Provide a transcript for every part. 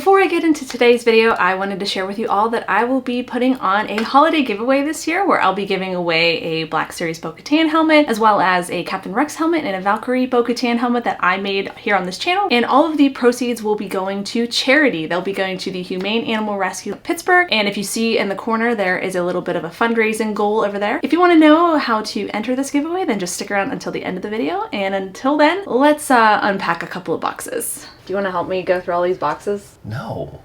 Before I get into today's video, I wanted to share with you all that I will be putting on a holiday giveaway this year where I'll be giving away a Black Series Bo-Katan helmet, as well as a Captain Rex helmet and a Valkyrie Bo-Katan helmet that I made here on this channel. And all of the proceeds will be going to charity. They'll be going to the Humane Animal Rescue of Pittsburgh. And if you see in the corner, there is a little bit of a fundraising goal over there. If you want to know how to enter this giveaway, then just stick around until the end of the video. And until then, let's unpack a couple of boxes. Do you want to help me go through all these boxes? No.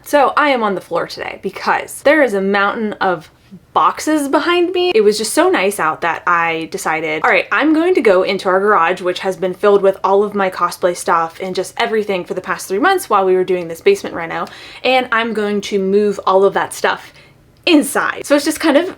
So I am on the floor today because there is a mountain of boxes behind me. It was just so nice out that I decided, all right, I'm going to go into our garage, which has been filled with all of my cosplay stuff and just everything for the past 3 months while we were doing this basement reno, and I'm going to move all of that stuff inside. So it's just kind of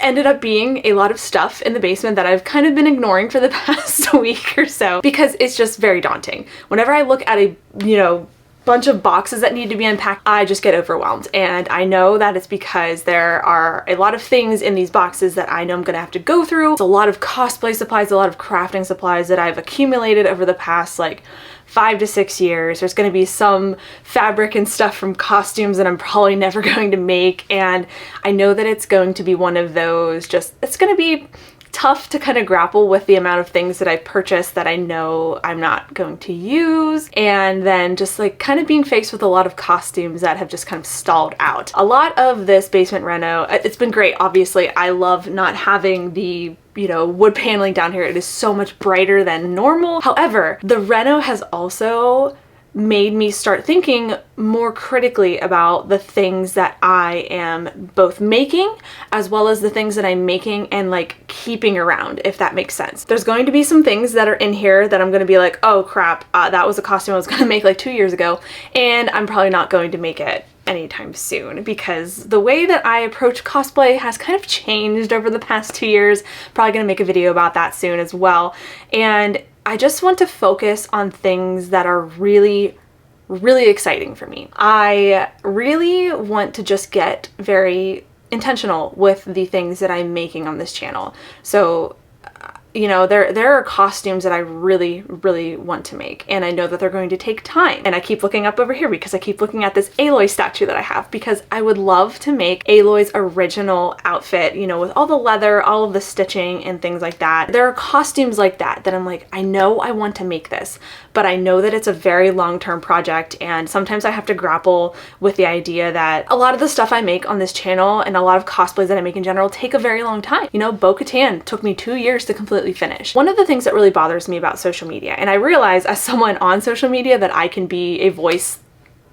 ended up being a lot of stuff in the basement that I've kind of been ignoring for the past week or so because it's just very daunting. Whenever I look at a, bunch of boxes that need to be unpacked, I just get overwhelmed. And I know that it's because there are a lot of things in these boxes that I know I'm gonna have to go through. It's a lot of cosplay supplies, a lot of crafting supplies that I've accumulated over the past like 5 to 6 years. There's going to be some fabric and stuff from costumes that I'm probably never going to make, and I know that it's going to be one of those it's going to be tough to kind of grapple with the amount of things that I purchased that I know I'm not going to use, and then just like kind of being faced with a lot of costumes that have just kind of stalled out. A lot of this basement reno, it's been great. Obviously, I love not having the wood paneling down here. It is so much brighter than normal. However, the reno has also made me start thinking more critically about the things that I am both making as well as the things that I'm making and like keeping around, if that makes sense. There's going to be some things that are in here that I'm going to be like, oh crap, that was a costume I was going to make like 2 years ago, and I'm probably not going to make it anytime soon because the way that I approach cosplay has kind of changed over the past 2 years. Probably gonna make a video about that soon as well. And I just want to focus on things that are really exciting for me. I really want to just get very intentional with the things that I'm making on this channel. So there are costumes that I really want to make, and I know that they're going to take time. And I keep looking up over here because I keep looking at this Aloy statue that I have because I would love to make Aloy's original outfit, with all the leather, all of the stitching and things like that. There are costumes like that I'm like, I know I want to make this, but I know that it's a very long-term project, and sometimes I have to grapple with the idea that a lot of the stuff I make on this channel and a lot of cosplays that I make in general take a very long time. Bo-Katan took me 2 years to completely finish. One of the things that really bothers me about social media, and I realize as someone on social media that I can be a voice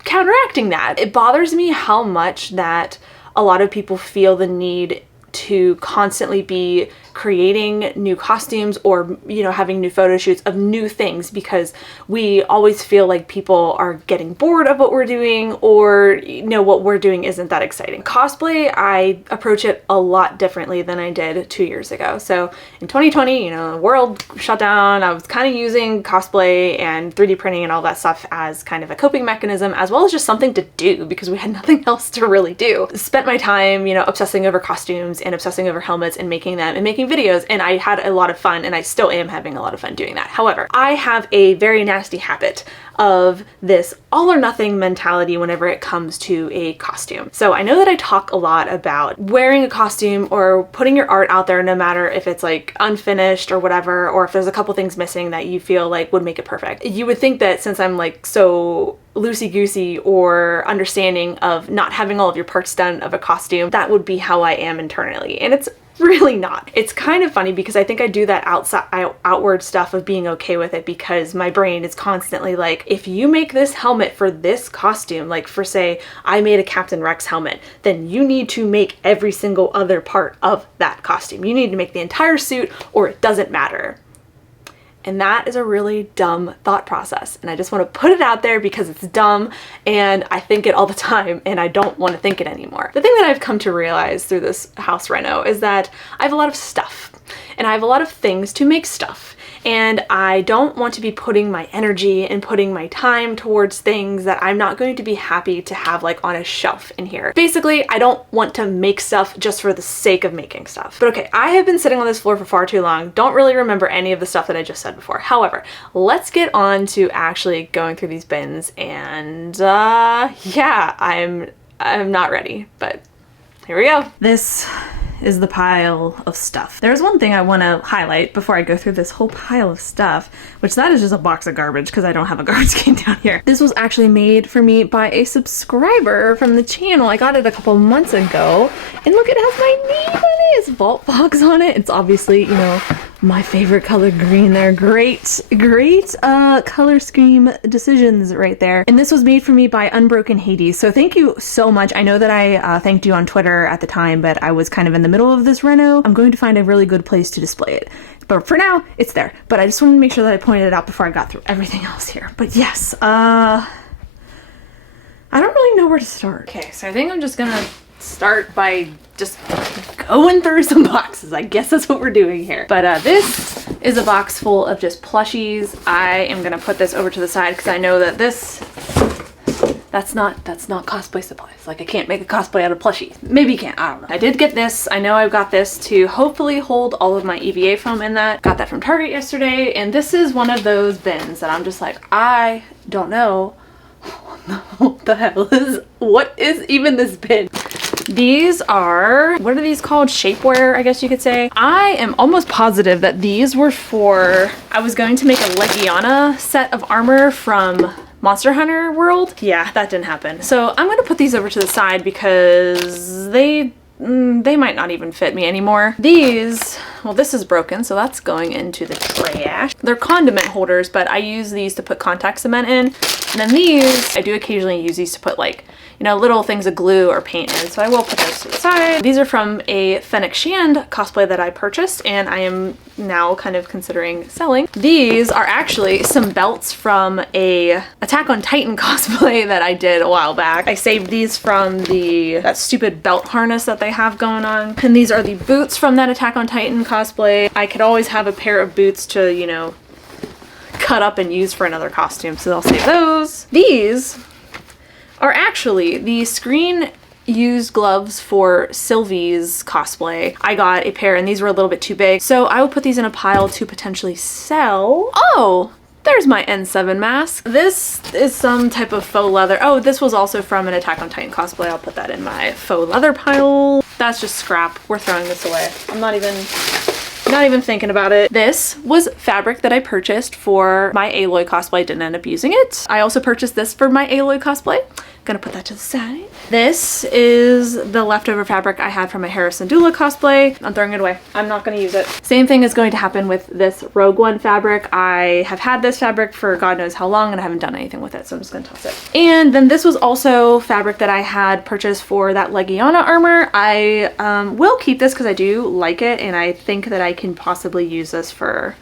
counteracting that, it bothers me how much that a lot of people feel the need to constantly be creating new costumes or having new photo shoots of new things because we always feel like people are getting bored of what we're doing, or what we're doing isn't that exciting. Cosplay, I approach it a lot differently than I did 2 years ago. So in 2020, the world shut down. I was kind of using cosplay and 3D printing and all that stuff as kind of a coping mechanism, as well as just something to do because we had nothing else to really do. Spent my time obsessing over costumes and obsessing over helmets and making them and making videos, and I had a lot of fun, and I still am having a lot of fun doing that. However, I have a very nasty habit of this all or nothing mentality whenever it comes to a costume. So I know that I talk a lot about wearing a costume or putting your art out there, no matter if it's like unfinished or whatever, or if there's a couple things missing that you feel like would make it perfect. You would think that since I'm like so loosey-goosey or understanding of not having all of your parts done of a costume, that would be how I am internally. And it's really not. It's kind of funny because I think I do that outward stuff of being okay with it because my brain is constantly like, if you make this helmet for this costume, like for say I made a Captain Rex helmet, then you need to make every single other part of that costume. You need to make the entire suit or it doesn't matter. And that is a really dumb thought process. And I just want to put it out there because it's dumb and I think it all the time and I don't want to think it anymore. The thing that I've come to realize through this house reno is that I have a lot of stuff and I have a lot of things to make stuff. and I don't want to be putting my energy and putting my time towards things that I'm not going to be happy to have like on a shelf in here. Basically, I don't want to make stuff just for the sake of making stuff. But okay, I have been sitting on this floor for far too long. Don't really remember any of the stuff that I just said before. However, let's get on to actually going through these bins, and yeah, I'm not ready, but here we go. This is the pile of stuff. There's one thing I want to highlight before I go through this whole pile of stuff, which that is just a box of garbage because I don't have a garbage can down here. This was actually made for me by a subscriber from the channel. I got it a couple months ago, and look, it has my name on it. It's Vault Box on it. It's obviously, you know, my favorite color green there. Great color scheme decisions right there. And this was made for me by Unbroken Hades. So thank you so much. I know that I thanked you on Twitter at the time, but I was kind of in the middle of this reno. I'm going to find a really good place to display it. But for now, it's there. But I just wanted to make sure that I pointed it out before I got through everything else here. But yes, I don't really know where to start. Okay, so I think I'm just gonna start by just going through some boxes. I guess that's what we're doing here. But this is a box full of just plushies. I am gonna put this over to the side because I know that that's not cosplay supplies. Like, I can't make a cosplay out of plushies. Maybe you can, I don't know. I did get this. I know I've got this to hopefully hold all of my EVA foam in that. Got that from Target yesterday, and this is one of those bins that I'm just like, I don't know what the hell what is even this bin? These are, what are these called? Shapewear, I guess you could say. I am almost positive that these were for, I was going to make a Legiana set of armor from Monster Hunter World. Yeah, that didn't happen. So I'm gonna put these over to the side because they might not even fit me anymore. These, well, this is broken, so that's going into the trash. They're condiment holders, but I use these to put contact cement in. And then these, I do occasionally use these to put, like, you know, little things of glue or paint in, so I will put those to the side. These are from a Fennec Shand cosplay that I purchased, and I am now kind of considering selling. These are actually some belts from a Attack on Titan cosplay that I did a while back. I saved these from that stupid belt harness that they have going on. And these are the boots from that Attack on Titan cosplay. I could always have a pair of boots to, you know, cut up and use for another costume, so I'll save those. These are actually the screen used gloves for Sylvie's cosplay. I got a pair and these were a little bit too big, so I will put these in a pile to potentially sell. Oh, there's my N7 mask. This is some type of faux leather. Oh, this was also from an Attack on Titan cosplay. I'll put that in my faux leather pile. That's just scrap. We're throwing this away. I'm not even thinking about it. This was fabric that I purchased for my Aloy cosplay. Didn't end up using it. I also purchased this for my Aloy cosplay. Gonna put that to the side. This is the leftover fabric I had from my Harrison Dula cosplay. I'm throwing it away. I'm not gonna use it. Same thing is going to happen with this Rogue One fabric. I have had this fabric for God knows how long and I haven't done anything with it, so I'm just gonna toss it. And then this was also fabric that I had purchased for that Legiana armor. I will keep this because I do like it and I think that I can possibly use this for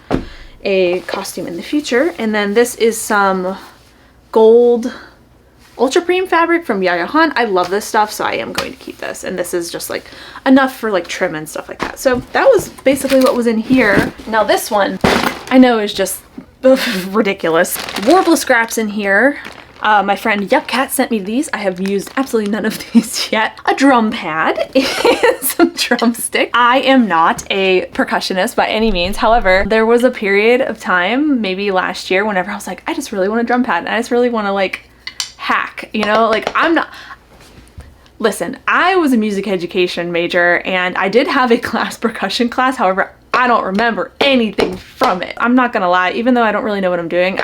a costume in the future. And then this is some gold Ultra Premium fabric from Yaya Han. I love this stuff, so I am going to keep this. And this is just like enough for like trim and stuff like that. So that was basically what was in here. Now this one I know is just ridiculous. Warble scraps in here. My friend Yup Cat sent me these. I have used absolutely none of these yet. A drum pad and some drumsticks. I am not a percussionist by any means. However, there was a period of time, maybe last year, whenever I was like, I just really want a drum pad and I just really want to like hack, you know, like I'm not, listen, I was a music education major and I did have a percussion class. However, I don't remember anything from it. I'm not gonna lie, even though I don't really know what I'm doing,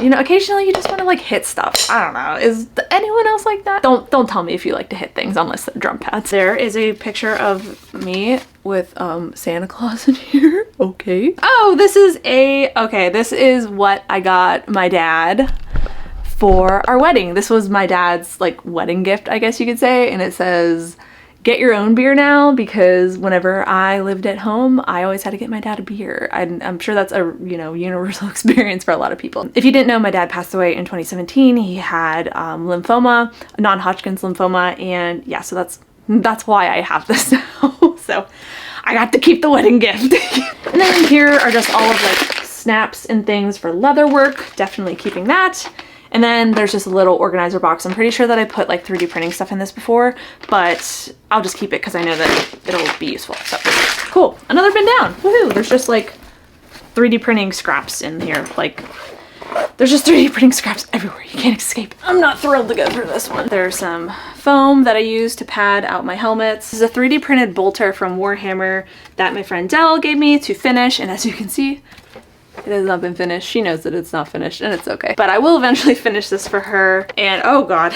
you know, occasionally you just want to like hit stuff. I don't know, is anyone else like that? Don't tell me if you like to hit things unless they're drum pads. There is a picture of me with Santa Claus in here. Okay. Oh, this is what I got my dad for our wedding. This was my dad's like wedding gift, I guess you could say, and it says, get your own beer now, because whenever I lived at home, I always had to get my dad a beer. I'm sure that's a, you know, universal experience for a lot of people. If you didn't know, my dad passed away in 2017. He had lymphoma, non-Hodgkin's lymphoma, and yeah, so that's why I have this now. So I got to keep the wedding gift. And then here are just all of like snaps and things for leather work, definitely keeping that. And then there's just a little organizer box. I'm pretty sure that I put like 3D printing stuff in this before, but I'll just keep it because I know that it'll be useful. So cool, another bin down, woohoo! There's just like 3D printing scraps in here. Like there's just 3D printing scraps everywhere. You can't escape. I'm not thrilled to go through this one. There's some foam that I use to pad out my helmets. This is a 3D printed bolter from Warhammer that my friend Dell gave me to finish. And as you can see, it has not been finished. She knows that it's not finished and it's okay. But I will eventually finish this for her. And oh God,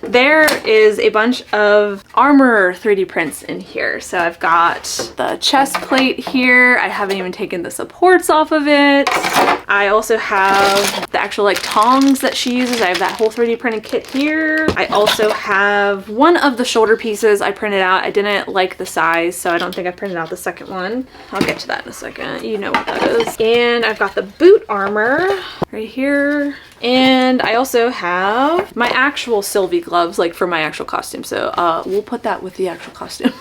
there is a bunch of armor 3D prints in here. So I've got the chest plate here. I haven't even taken the supports off of it. I also have the actual like tongs that she uses. I have that whole 3D printing kit here. I also have one of the shoulder pieces I printed out. I didn't like the size, so I don't think I printed out the second one. I'll get to that in a second. You know what that is. And I've got the boot armor right here. And I also have my actual Sylvie gloves, like for my actual costume. So we'll put that with the actual costume.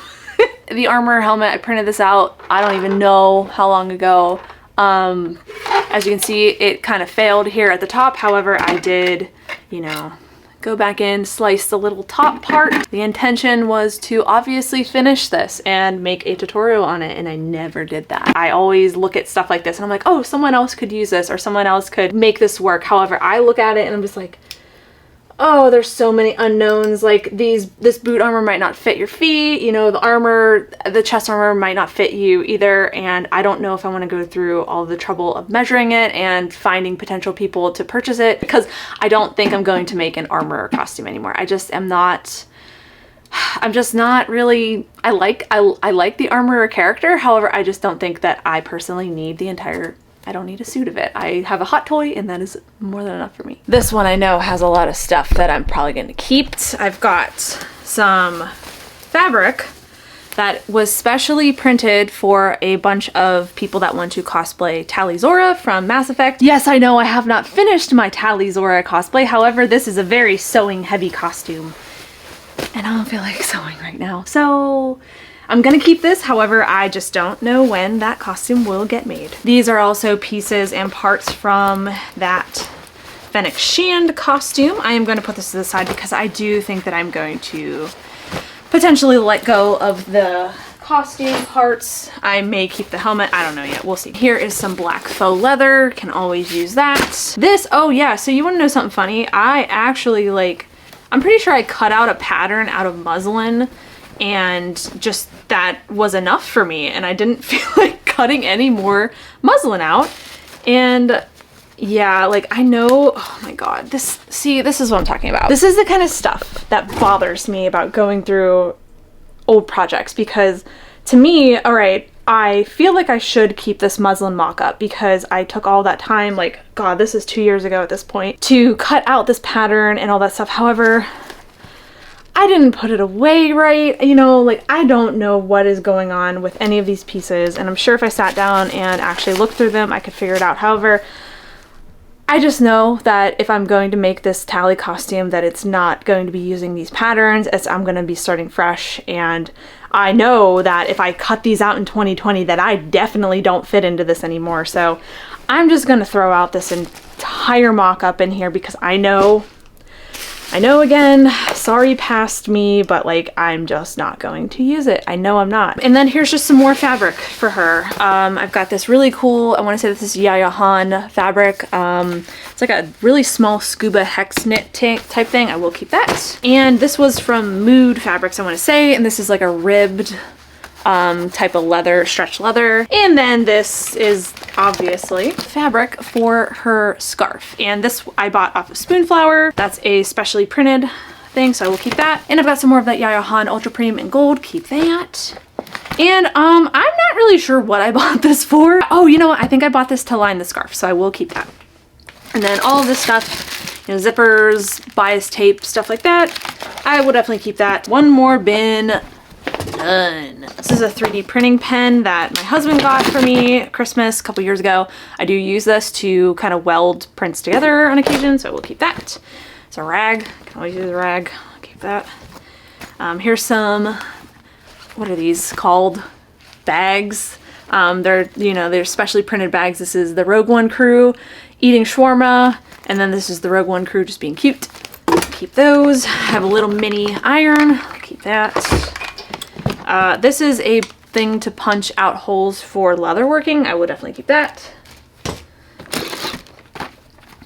The armor helmet, I printed this out, I don't even know how long ago. As you can see, it kind of failed here at the top. However, I did, you know, go back in, slice the little top part. The intention was to obviously finish this and make a tutorial on it, and I never did that. I always look at stuff like this and I'm like, oh, someone else could use this or someone else could make this work. However, I look at it and I'm just like, oh, there's so many unknowns. Like this boot armor might not fit your feet, you know, the chest armor might not fit you either. And I don't know if I want to go through all the trouble of measuring it and finding potential people to purchase it, because I don't think I'm going to make an armor costume anymore. I just am not, I'm just not really, I like the armor character. However, I just don't think that I personally need the entire, I don't need a suit of it. I have a hot toy and that is more than enough for me. This one I know has a lot of stuff that I'm probably going to keep. I've got some fabric that was specially printed for a bunch of people that want to cosplay Tali-Zora from Mass Effect. Yes, I know I have not finished my Tali-Zora cosplay. However, this is a very sewing heavy costume and I don't feel like sewing right now. So I'm gonna keep this, however, I just don't know when that costume will get made. These are also pieces and parts from that Fennec Shand costume. I am gonna put this to the side because I do think that I'm going to potentially let go of the costume parts. I may keep the helmet, I don't know yet, we'll see. Here is some black faux leather, can always use that. This, oh yeah, so you wanna know something funny? I actually I'm pretty sure I cut out a pattern out of muslin and just that was enough for me and I didn't feel like cutting any more muslin out. And yeah, like I know, oh my God, this is what I'm talking about. This is the kind of stuff that bothers me about going through old projects, because to me, all right, I feel like I should keep this muslin mock-up because I took all that time, like, God, this is 2 years ago at this point, to cut out this pattern and all that stuff. However, I didn't put it away right, you know, like I don't know what is going on with any of these pieces, and I'm sure if I sat down and actually looked through them, I could figure it out. However, I just know that if I'm going to make this Tali costume, that it's not going to be using these patterns, as I'm going to be starting fresh, and I know that if I cut these out in 2020 that I definitely don't fit into this anymore. So I'm just going to throw out this entire mock-up in here because I know again, sorry past me, but like I'm just not going to use it. I know I'm not. And then here's just some more fabric for her. I've got this really cool, I want to say this is Yaya Han fabric. It's like a really small scuba hex knit type thing. I will keep that. And this was from Mood Fabrics, I want to say, and this is like a ribbed type of leather, stretch leather. And then this is obviously fabric for her scarf. And this I bought off of Spoonflower. That's a specially printed thing, so I will keep that. And I've got some more of that Yaya Han Ultra Premium in gold, keep that. And I'm not really sure what I bought this for. Oh, you know what? I think I bought this to line the scarf, so I will keep that. And then all of this stuff, you know, zippers, bias tape, stuff like that, I will definitely keep that. One more bin. Done. This is a 3D printing pen that my husband got for me at Christmas a couple years ago. I do use this to kind of weld prints together on occasion, so we'll keep that. It's a rag. Can always use a rag. I'll keep that. Here's some, what are these called? Bags They're, you know, they're specially printed bags. This is the Rogue One crew eating shawarma, and then this is the Rogue One crew just being cute. Keep those. I have a little mini iron. Keep that. This is a thing to punch out holes for leatherworking. I would definitely keep that.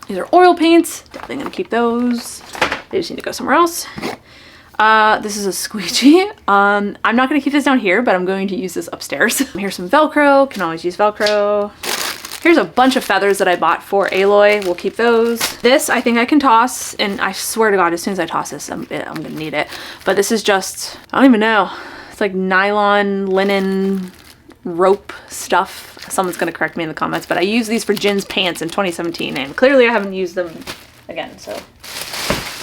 These are oil paints. Definitely gonna keep those. They just need to go somewhere else. This is a squeegee. I'm not gonna keep this down here, but I'm going to use this upstairs. Here's some Velcro. Can always use Velcro. Here's a bunch of feathers that I bought for Aloy. We'll keep those. This I think I can toss, and I swear to God, as soon as I toss this, I'm gonna need it. But this is just, I don't even know. It's like nylon, linen, rope stuff. Someone's gonna correct me in the comments, but I used these for Jin's pants in 2017, and clearly I haven't used them again, so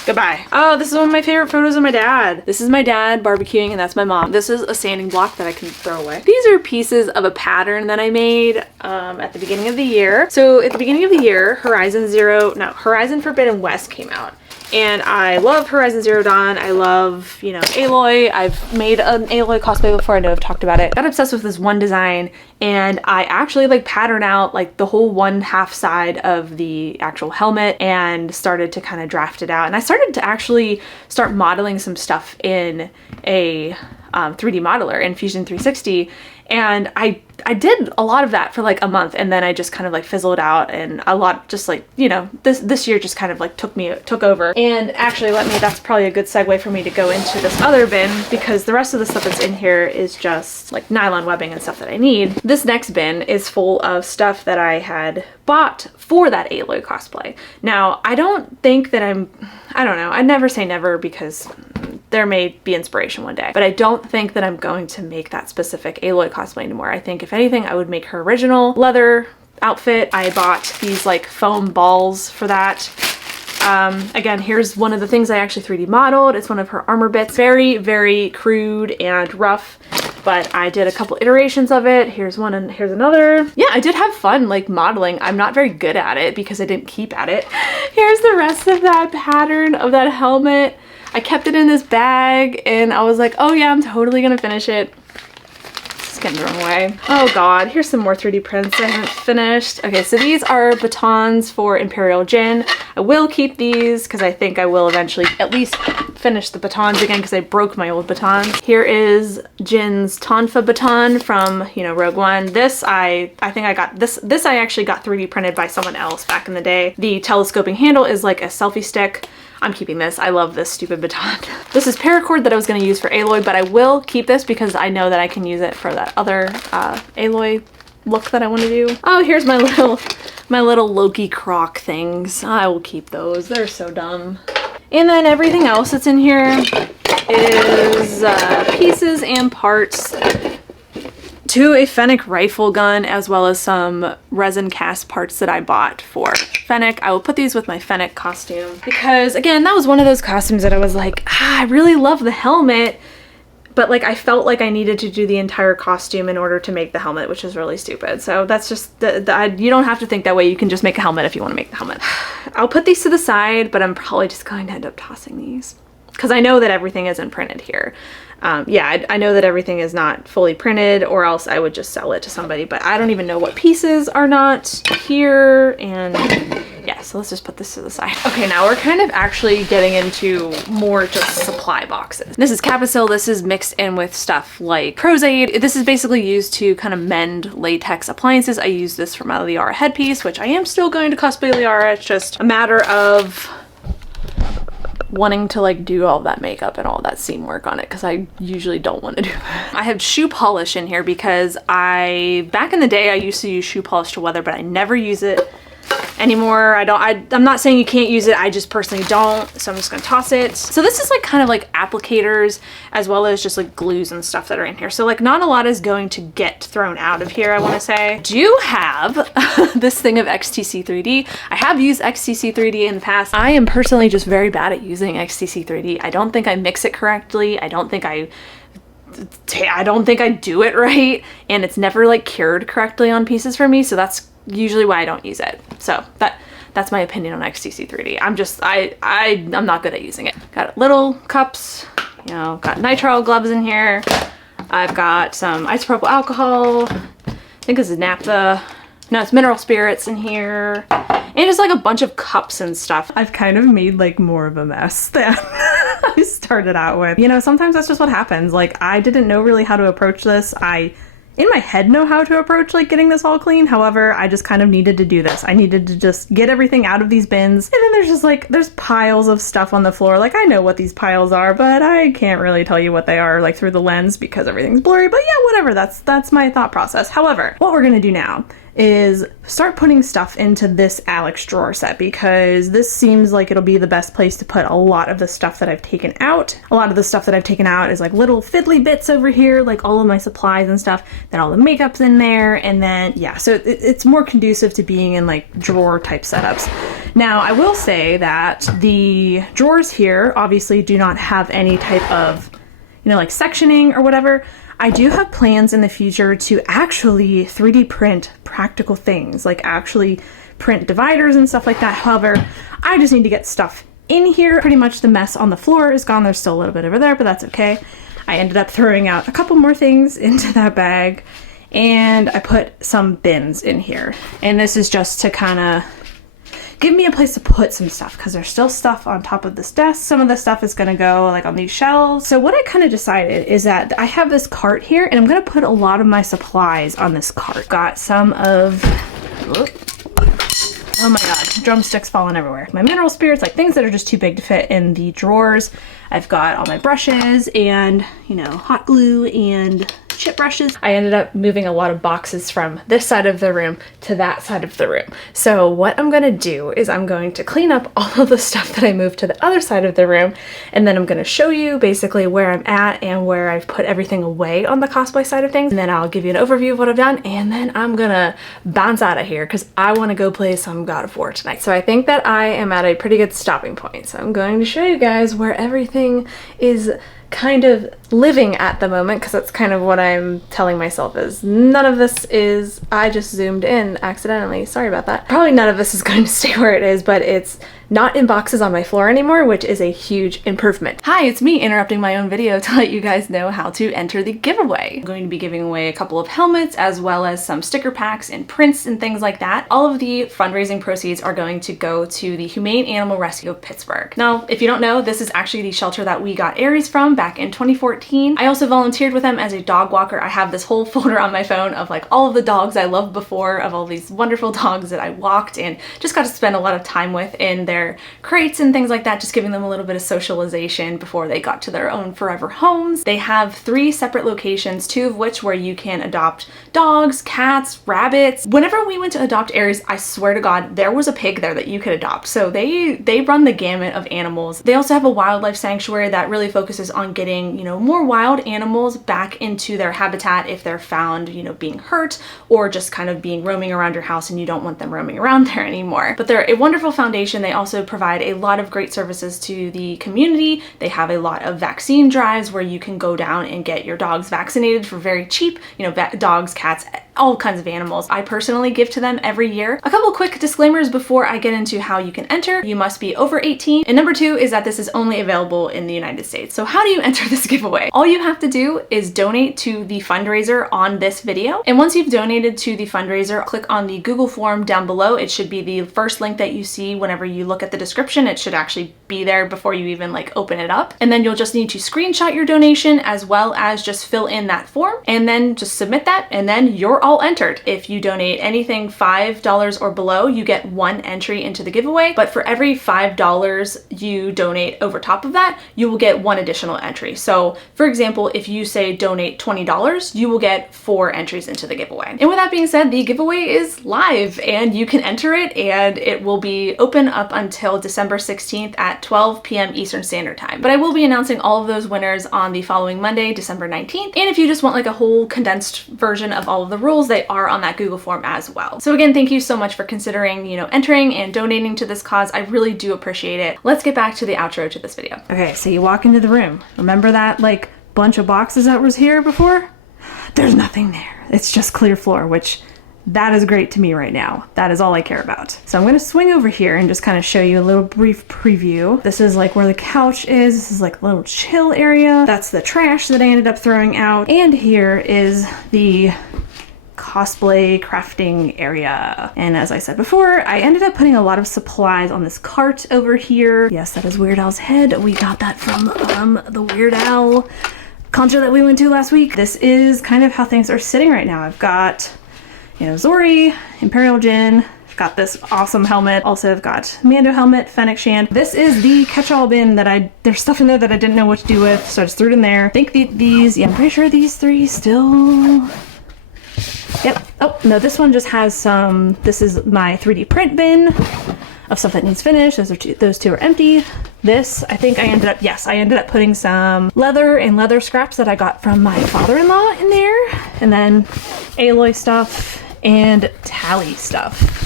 goodbye. Oh, this is one of my favorite photos of my dad. This is my dad barbecuing, and that's my mom. This is a sanding block that I can throw away. These are pieces of a pattern that I made at the beginning of the year. So at the beginning of the year, Horizon Forbidden West came out. And I love Horizon Zero Dawn. I love, you know, Aloy. I've made an Aloy cosplay before. I know I've talked about it. Got obsessed with this one design, and I actually like pattern out like the whole one half side of the actual helmet and started to kind of draft it out. And I started to actually start modeling some stuff in a 3D modeler in Fusion 360. And I did a lot of that for like a month, and then I just kind of like fizzled out, and a lot just like, you know, this year just kind of like took over. And actually that's probably a good segue for me to go into this other bin, because the rest of the stuff that's in here is just like nylon webbing and stuff that I need. This next bin is full of stuff that I had bought for that Aloy cosplay. Now, I don't think that I don't know, I never say never, because there may be inspiration one day, but I don't think that I'm going to make that specific Aloy cosplay anymore. I think if anything, I would make her original leather outfit. I bought these like foam balls for that. Again, here's one of the things I actually 3D modeled. It's one of her armor bits. Very, very crude and rough, but I did a couple iterations of it. Here's one and here's another. Yeah, I did have fun like modeling. I'm not very good at it because I didn't keep at it. Here's the rest of that pattern of that helmet. I kept it in this bag, and I was like, oh yeah, I'm totally gonna finish it. It's getting thrown away. Oh God, here's some more 3D prints I haven't finished. Okay, so these are batons for Imperial Jin. I will keep these because I think I will eventually at least finish the batons again, because I broke my old batons. Here is Jin's Tonfa baton from, you know, Rogue One. This I think I got this I actually got 3D printed by someone else back in the day. The telescoping handle is like a selfie stick. I'm keeping this. I love this stupid baton. This is paracord that I was going to use for Aloy, but I will keep this because I know that I can use it for that other Aloy look that I want to do. Oh, here's my little Loki croc things. I will keep those. They're so dumb. And then everything else that's in here is pieces and parts to a Fennec rifle gun, as well as some resin cast parts that I bought for Fennec. I will put these with my Fennec costume because, again, that was one of those costumes that I was like, I really love the helmet, but like I felt like I needed to do the entire costume in order to make the helmet, which is really stupid. So that's just, you don't have to think that way. You can just make a helmet if you want to make the helmet. I'll put these to the side, but I'm probably just going to end up tossing these because I know that everything isn't printed here. Yeah, I know that everything is not fully printed, or else I would just sell it to somebody, but I don't even know what pieces are not here, and yeah, so let's just put this to the side. Okay, now we're kind of actually getting into more just supply boxes. This is Capicil. This is mixed in with stuff like Crozade. This is basically used to kind of mend latex appliances. I use this for my Liara headpiece, which I am still going to cosplay Liara. It's just a matter of wanting to like do all that makeup and all that seam work on it, because I usually don't want to do that. I have shoe polish in here because back in the day I used to use shoe polish to weather, but I never use it anymore. I'm not saying you can't use it, I just personally don't, so I'm just gonna toss it. So this is like kind of like applicators as well as just like glues and stuff that are in here. So like not a lot is going to get thrown out of here, I want to say. I do have this thing of XTC 3D. I have used XTC 3D in the past. I am personally just very bad at using XTC 3D. I don't think I mix it correctly. I don't think I do it right, and it's never like cured correctly on pieces for me, so that's usually why I don't use it. So that's my opinion on XTC 3D. I'm not good at using it. Got little cups, you know, got nitrile gloves in here. I've got some isopropyl alcohol, think this is naphtha. No, it's mineral spirits in here. And just like a bunch of cups and stuff. I've kind of made like more of a mess than I started out with. You know, sometimes that's just what happens. Like, I didn't know really how to approach this. I, in my head, know how to approach like getting this all clean. However, I just kind of needed to do this. I needed to just get everything out of these bins. And then there's just like, there's piles of stuff on the floor. Like, I know what these piles are, but I can't really tell you what they are like through the lens because everything's blurry. But yeah, whatever. That's my thought process. However, what we're gonna do now is start putting stuff into this Alex drawer set, because this seems like it'll be the best place to put a lot of the stuff that I've taken out. A lot of the stuff that I've taken out is like little fiddly bits over here, like all of my supplies and stuff, then all the makeup's in there, and then yeah, so it's more conducive to being in like drawer type setups. Now, I will say that the drawers here obviously do not have any type of, you know, like sectioning or whatever. I do have plans in the future to actually 3D print practical things, like actually print dividers and stuff like that. However, I just need to get stuff in here. Pretty much the mess on the floor is gone. There's still a little bit over there, but that's okay. I ended up throwing out a couple more things into that bag, and I put some bins in here. And this is just to kind of give me a place to put some stuff, because there's still stuff on top of this desk. Some of the stuff is gonna go like on these shelves. So what I kind of decided is that I have this cart here, and I'm gonna put a lot of my supplies on this cart. Got some of, oh my god, drumsticks falling everywhere. My mineral spirits, like things that are just too big to fit in the drawers. I've got all my brushes and, you know, hot glue and chip brushes. I ended up moving a lot of boxes from this side of the room to that side of the room. So what I'm gonna do is I'm going to clean up all of the stuff that I moved to the other side of the room, and then I'm gonna show you basically where I'm at and where I've put everything away on the cosplay side of things. And then I'll give you an overview of what I've done, and then I'm gonna bounce out of here because I wanna go play some God of War tonight. So I think that I am at a pretty good stopping point. So I'm going to show you guys where everything is kind of living at the moment, because that's kind of what I'm telling myself is none of this is, I just zoomed in accidentally, sorry about that. Probably none of this is going to stay where it is, but it's not in boxes on my floor anymore, which is a huge improvement. Hi, it's me interrupting my own video to let you guys know how to enter the giveaway. I'm going to be giving away a couple of helmets as well as some sticker packs and prints and things like that. All of the fundraising proceeds are going to go to the Humane Animal Rescue of Pittsburgh. Now, if you don't know, this is actually the shelter that we got Aries from back in 2014. I also volunteered with them as a dog walker. I have this whole folder on my phone of like all of the dogs I loved before, of all these wonderful dogs that I walked and just got to spend a lot of time with in their crates and things like that, just giving them a little bit of socialization before they got to their own forever homes. They have 3 separate locations, 2 of which where you can adopt dogs, cats, rabbits. Whenever we went to adopt Aries, I swear to God, there was a pig there that you could adopt. So they run the gamut of animals. They also have a wildlife sanctuary that really focuses on getting, you know, more wild animals back into their habitat if they're found, you know, being hurt or just kind of being roaming around your house and you don't want them roaming around there anymore. But they're a wonderful foundation. They also provide a lot of great services to the community. They have a lot of vaccine drives where you can go down and get your dogs vaccinated for very cheap, you know, dogs, cats, all kinds of animals. I personally give to them every year. A couple quick disclaimers before I get into how you can enter. You must be over 18. And number 2 is that this is only available in the United States. So how do you enter this giveaway? All you have to do is donate to the fundraiser on this video. And once you've donated to the fundraiser, click on the Google form down below. It should be the first link that you see whenever you look at the description. It should actually be there before you even like open it up. And then you'll just need to screenshot your donation as well as just fill in that form and then just submit that, and then you're all entered. If you donate anything $5 or below, you get 1 entry into the giveaway, but for every $5 you donate over top of that, you will get 1 additional entry. So for example, if you say donate $20, you will get 4 entries into the giveaway. And with that being said, the giveaway is live and you can enter it, and it will be open up until December 16th at 12 p.m. Eastern Standard Time. But I will be announcing all of those winners on the following Monday, December 19th. And if you just want like a whole condensed version of all of the rules, they are on that Google form as well. So again, thank you so much for considering, you know, entering and donating to this cause. I really do appreciate it. Let's get back to the outro to this video. Okay, so you walk into the room. Remember that like bunch of boxes that was here before? There's nothing there. It's just clear floor, which that is great to me right now. That is all I care about. So I'm gonna swing over here and just kind of show you a little brief preview. This is like where the couch is. This is like a little chill area. That's the trash that I ended up throwing out. And here is the cosplay crafting area. And as I said before, I ended up putting a lot of supplies on this cart over here. Yes, that is Weird Al's head. We got that from the Weird Al concert that we went to last week. This is kind of how things are sitting right now. I've got, you know, Zori, Imperial Jin, I've got this awesome helmet. Also, I've got Mando helmet, Fennec Shand. This is the catch-all bin that there's stuff in there that I didn't know what to do with, so I just threw it in there. I think these, yeah, I'm pretty sure these three still, yep. Oh, no, this one just has some, this is my 3D print bin of stuff that needs finished. Those two are empty. This, I think I ended up putting some leather and leather scraps that I got from my father-in-law in there. And then Aloy stuff and Tally stuff.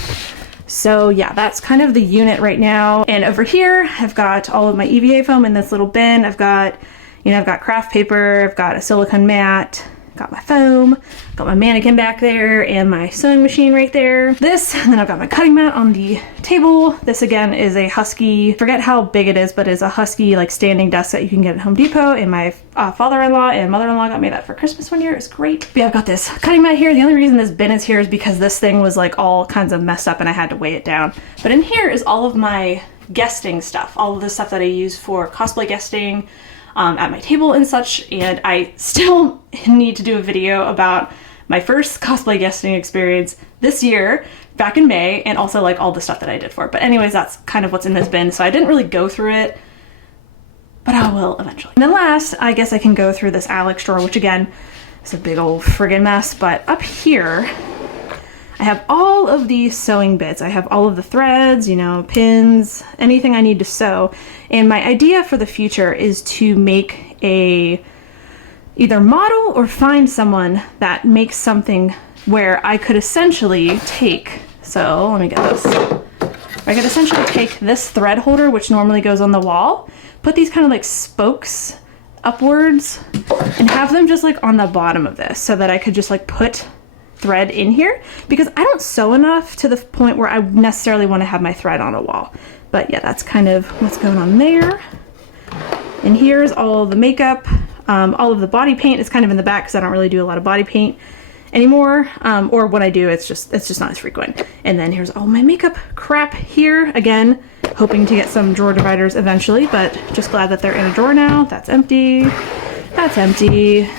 So yeah, that's kind of the unit right now. And over here, I've got all of my EVA foam in this little bin. I've got craft paper, I've got a silicone mat, got my foam, got my mannequin back there, and my sewing machine right there. This, and then I've got my cutting mat on the table. This again is a Husky, forget how big it is, but it's a Husky like standing desk that you can get at Home Depot, and my father-in-law and mother-in-law got me that for Christmas one year. It's great. But yeah, I've got this cutting mat here. The only reason this bin is here is because this thing was like all kinds of messed up and I had to weigh it down. But in here is all of my guesting stuff, all of the stuff that I use for cosplay guesting, at my table and such, and I still need to do a video about my first cosplay guesting experience this year, back in May, and also like all the stuff that I did for it. But anyways, that's kind of what's in this bin, so I didn't really go through it, but I will eventually. And then last, I guess I can go through this Alex drawer, which again, is a big old friggin' mess, but up here, I have all of these sewing bits. I have all of the threads, you know, pins, anything I need to sew. And my idea for the future is to make either model or find someone that makes something where I could essentially take, so let me get this. I could essentially take this thread holder, which normally goes on the wall, put these kind of like spokes upwards and have them just like on the bottom of this so that I could just like put thread in here, because I don't sew enough to the point where I necessarily want to have my thread on a wall. But yeah, that's kind of what's going on there. And here's all the makeup. All of the body paint is kind of in the back because I don't really do a lot of body paint anymore. Or when I do, it's just not as frequent. And then here's all my makeup crap here. Again, hoping to get some drawer dividers eventually, but just glad that they're in a drawer now. That's empty. That's empty.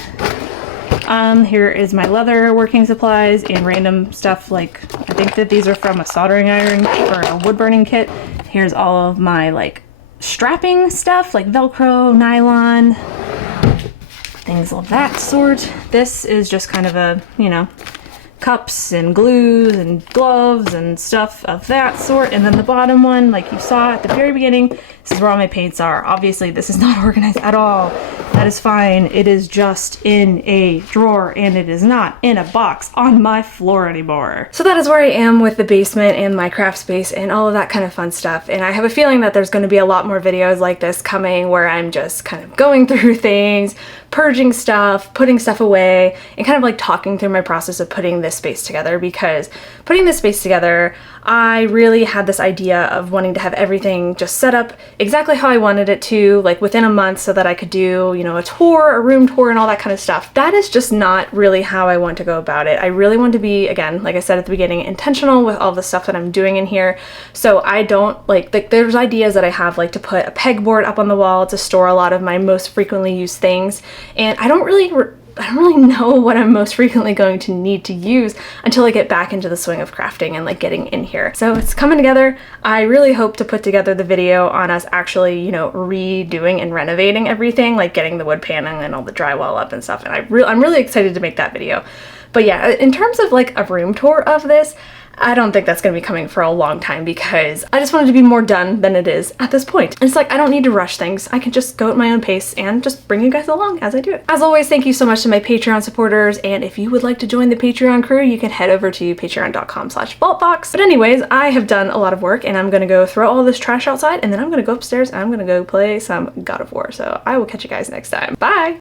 Here is my leather working supplies and random stuff, like I think that these are from a soldering iron or a wood burning kit. Here's all of my like strapping stuff, like Velcro, nylon, things of that sort. This is just kind of a, you know, cups and glues and gloves and stuff of that sort. And then the bottom one, like you saw at the very beginning, this is where all my paints are. Obviously, this is not organized at all. That is fine. It is just in a drawer and it is not in a box on my floor anymore. So that is where I am with the basement and my craft space and all of that kind of fun stuff. And I have a feeling that there's going to be a lot more videos like this coming where I'm just kind of going through things, purging stuff, putting stuff away, and kind of like talking through my process of putting this space together, because putting this space together, I really had this idea of wanting to have everything just set up exactly how I wanted it to, like within a month, so that I could do, you know, a tour, a room tour, and all that kind of stuff. That is just not really how I want to go about it. I really want to be, again, like I said at the beginning, intentional with all the stuff that I'm doing in here. So I don't like there's ideas that I have, like to put a pegboard up on the wall to store a lot of my most frequently used things, and I don't really know what I'm most frequently going to need to use until I get back into the swing of crafting and like getting in here. So it's coming together. I really hope to put together the video on us actually, you know, redoing and renovating everything, like getting the wood paneling and all the drywall up and stuff. And I'm really excited to make that video. But yeah, in terms of like a room tour of this, I don't think that's going to be coming for a long time, because I just wanted to be more done than it is at this point. It's like I don't need to rush things. I can just go at my own pace and just bring you guys along as I do it. As always, thank you so much to my Patreon supporters, and if you would like to join the Patreon crew, you can head over to patreon.com/vaultbox. But anyways, I have done a lot of work and I'm going to go throw all this trash outside, and then I'm going to go upstairs and I'm going to go play some God of War. So I will catch you guys next time. Bye!